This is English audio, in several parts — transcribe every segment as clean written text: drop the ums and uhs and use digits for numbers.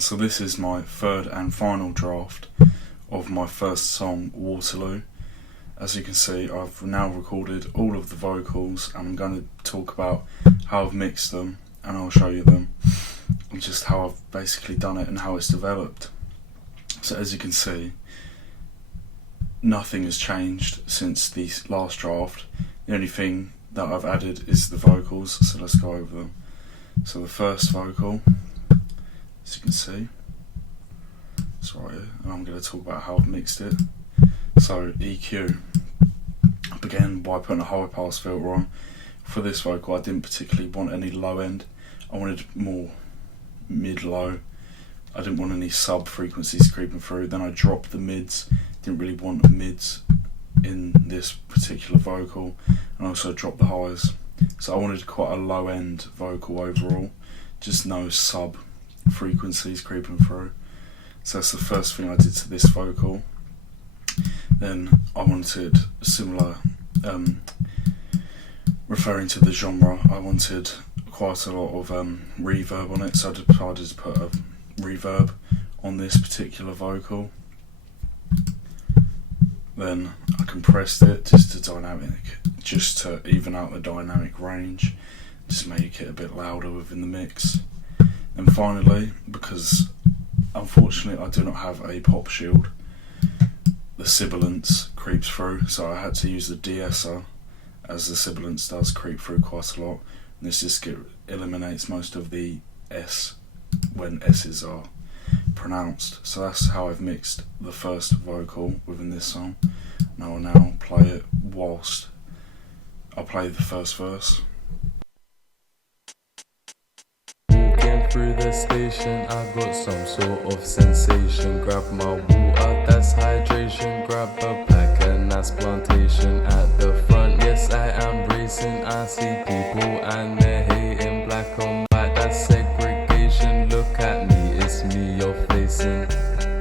So this is my third and final draft of my first song, Waterloo. As you can see, I've now recorded all of the vocals and I'm going to talk about how I've mixed them, and I'll show you them and just how I've basically done it and how it's developed. So as you can see, nothing has changed since the last draft. The only thing that I've added is the vocals, so let's go over them. So the first vocal, as you can see, it's right here, and I'm going to talk about how I've mixed it. So EQ, I began by putting a high pass filter on. For this vocal I didn't particularly want any low end, I wanted more mid-low. I didn't want any sub frequencies creeping through. Then I dropped the mids, didn't really want mids in this particular vocal, and also dropped the highs. So I wanted quite a low end vocal overall, just no sub frequencies creeping through. So that's the first thing I did to this vocal. Then I wanted similar, referring to the genre, I wanted quite a lot of reverb on it, so I decided to put a reverb on this particular vocal. Then I compressed it just to even out the dynamic range, just make it a bit louder within the mix. And finally, because unfortunately I do not have a pop shield, the sibilance creeps through, so I had to use the de-esser, as the sibilance does creep through quite a lot, and this just eliminates most of the S when S's are pronounced. So that's how I've mixed the first vocal within this song. And I will now play it whilst I play the first verse. Walking through the station, I got some sort of sensation. Grab my water, that's hydration. Grab a pack and that's plantation. At the front, yes I am racing. I see people and they're hating. Black on white, that's segregation. Look at me, it's me you're facing.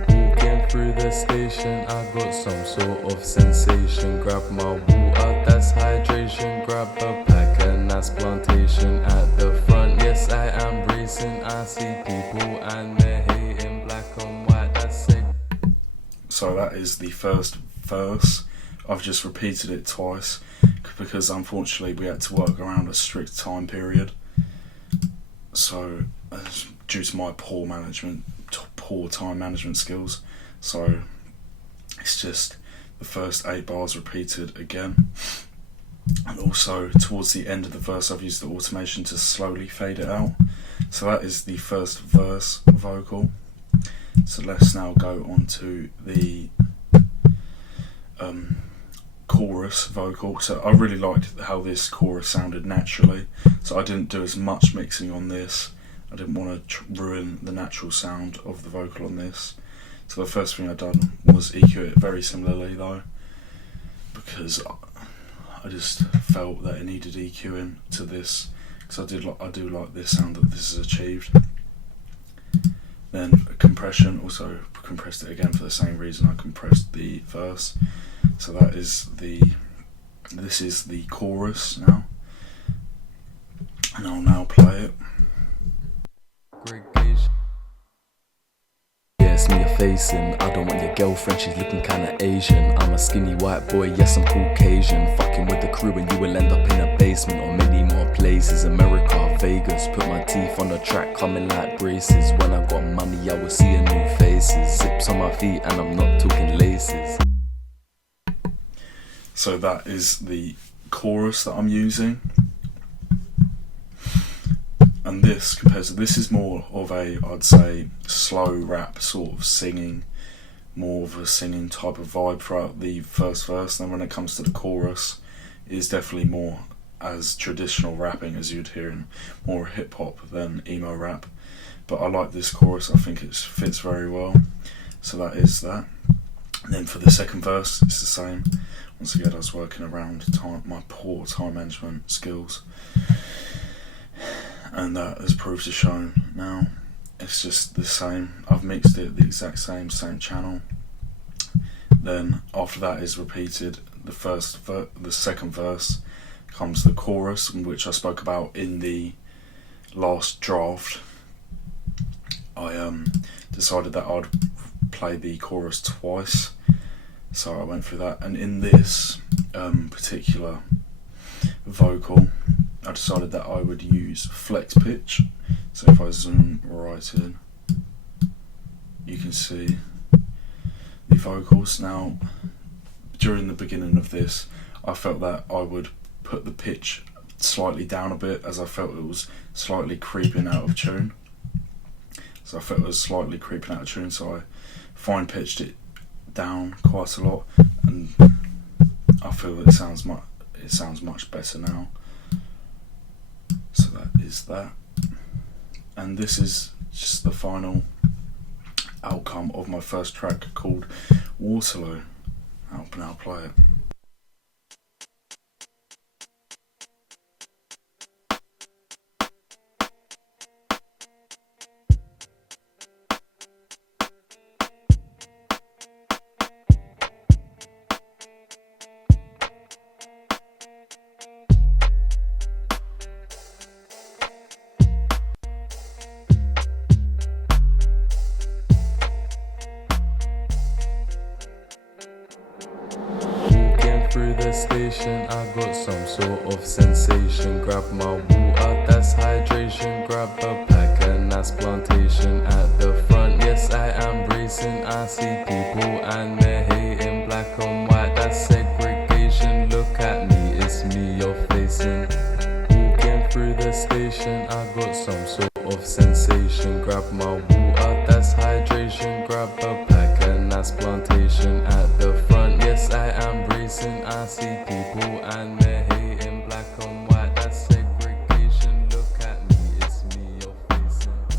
Walking through the station, I got some sort of sensation. Grab my water, that's hydration. Grab a pack and that's plantation. At the front, yes I am racing. I see people and they're hating. Black on white, that's segregation. So that is the first verse. I've just repeated it twice because unfortunately we had to work around a strict time period. So due to my poor time management skills, so it's just the first 8 bars repeated again. And also towards the end of the verse I've used the automation to slowly fade it out. So that is the first verse vocal. So let's now go on to the chorus vocal. So I really liked how this chorus sounded naturally, so I didn't do as much mixing on this. I didn't want to ruin the natural sound of the vocal on this. So the first thing I done was EQ it very similarly though, because I just felt that it needed EQing to this, because I do like this sound that this has achieved. Then compression, also compressed it again for the same reason I compressed the verse. So this is the chorus now, and I'll now play it. Yes, me you're facing. I don't want your girlfriend, she's looking kinda Asian. I'm a skinny white boy, yes I'm Caucasian. Fucking with the crew and you will end up in a basement or many more places. America, Vegas, put my teeth on the track, coming like braces. When I got money I will see a new faces. Zips on my feet and I'm not talking laces. So that is the chorus that I'm using. And this, compared to this, is more of a, I'd say, slow rap sort of singing, more of a singing type of vibe throughout the first verse. Then when it comes to the chorus, it is definitely more as traditional rapping as you'd hear in more hip hop than emo rap. But I like this chorus, I think it fits very well. So that is that. And then for the second verse, it's the same. Once again, I was working around my poor time management skills, and that has proved to show now. It's just the same. I've mixed it the exact same channel. Then after that is repeated, the second verse comes the chorus, which I spoke about in the last draft. I I decided that I'd play the chorus twice, so I went through that. And in this particular vocal, I decided that I would use flex pitch. So if I zoom right in, you can see the vocals. Now, during the beginning of this, I felt that I would put the pitch slightly down a bit, as I felt it was slightly creeping out of tune. So I felt it was slightly creeping out of tune, so I fine pitched it down quite a lot, and I feel that it sounds much better now. So that is that, and this is just the final outcome of my first track called Waterloo. I'll now play it. Through the station, I got some sort of sensation. Grab my water, that's hydration. Grab a pack and that's plantation. At the front, yes, I am bracing. I see people and they're hating. Black and white, that's segregation. Look at me, it's me you're facing. Walking through the station, I got some sort of sensation. Grab my water, that's hydration. Grab a pack and that's plantation. At the front, yes, I am bracing. I see people and they're hating. Black and white, that's segregation. Look at me, it's me you're facing.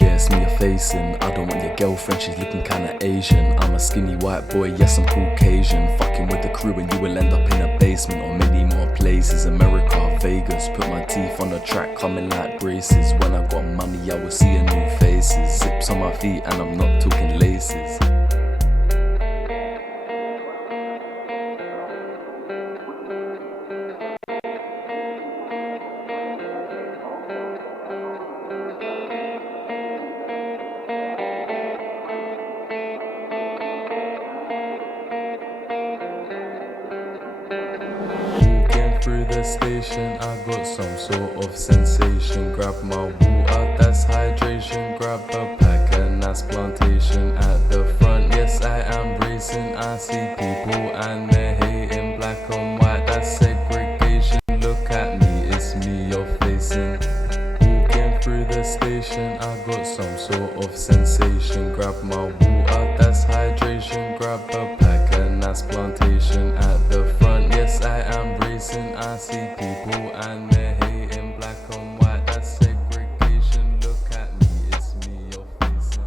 Yeah, it's me you're facing. I don't want your girlfriend, she's looking kinda Asian. I'm a skinny white boy, yes I'm Caucasian. Fucking with the crew and you will end up in a basement or many more places. America, Vegas, put my teeth on the track, coming like braces. When I got money I will see a new faces. Zips on my feet and I'm not talking laces. Through the station, I got some sort of sensation. Grab my water, that's hydration. Grab a pack and that's plantation. At the front, yes, I am bracing. I see people and they're hating. Black and white, that's segregation. Look at me, it's me you're facing. Walking through the station, I got some sort of sensation. Grab my water, that's hydration. Grab a pack and that's plantation. At the front, yes, I am bracing. I see people and they're hating. Black and white, that's segregation. Look at me, it's me you're facing.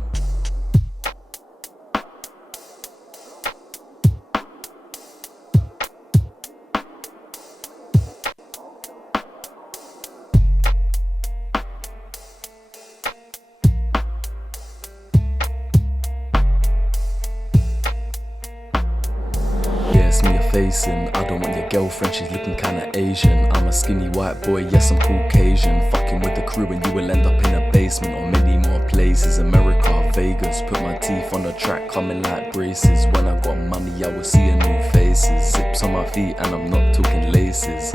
Yeah, it's me you're facing. I don't want your girlfriend, she's looking kinda Asian. I'm a skinny white boy, yes I'm Caucasian. Fucking with the crew and you will end up in a basement or many more places. America, Vegas, put my teeth on the track, coming like braces. When I got money I will see a new faces. Zips on my feet and I'm not talking laces.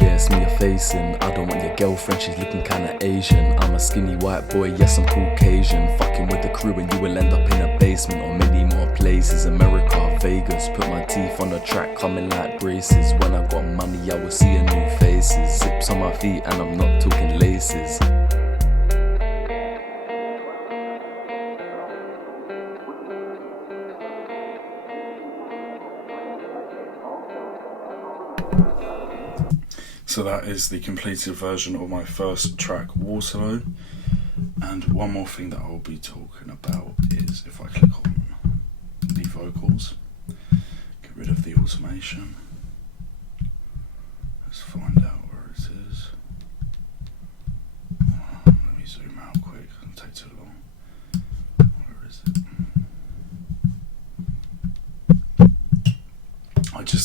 Yeah, it's me you're facing. I don't want your girlfriend, she's looking kinda Asian. I'm a skinny white boy, yes I'm Caucasian. Fucking with the crew and you will end up in a basement or many more places. America, Vegas, put my teeth on the track, coming like braces. When I got money I will see a new faces. Zips on my feet and I'm not talking laces. So that is the completed version of my first track, Waterloo. And one more thing that I'll be talking about is if I click on the vocals, get rid of the automation. Let's find out where it is.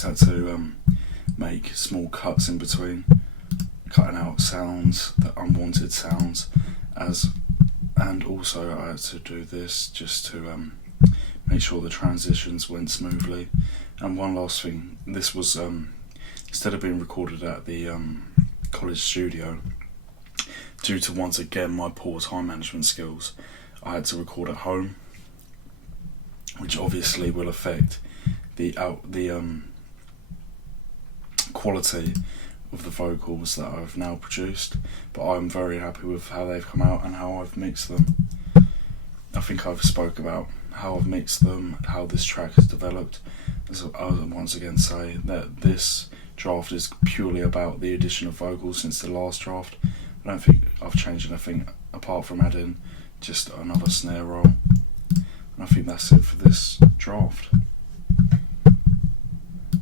had to make small cuts in between, cutting out sounds, the unwanted sounds, and also I had to do this just to make sure the transitions went smoothly. And one last thing, this was instead of being recorded at the college studio, due to once again my poor time management skills, I had to record at home, which obviously will affect the quality of the vocals that I've now produced. But I'm very happy with how they've come out and how I've mixed them. I think I've spoke about how I've mixed them, how this track has developed. So I will once again say that this draft is purely about the addition of vocals since the last draft. I don't think I've changed anything apart from adding just another snare roll. And I think that's it for this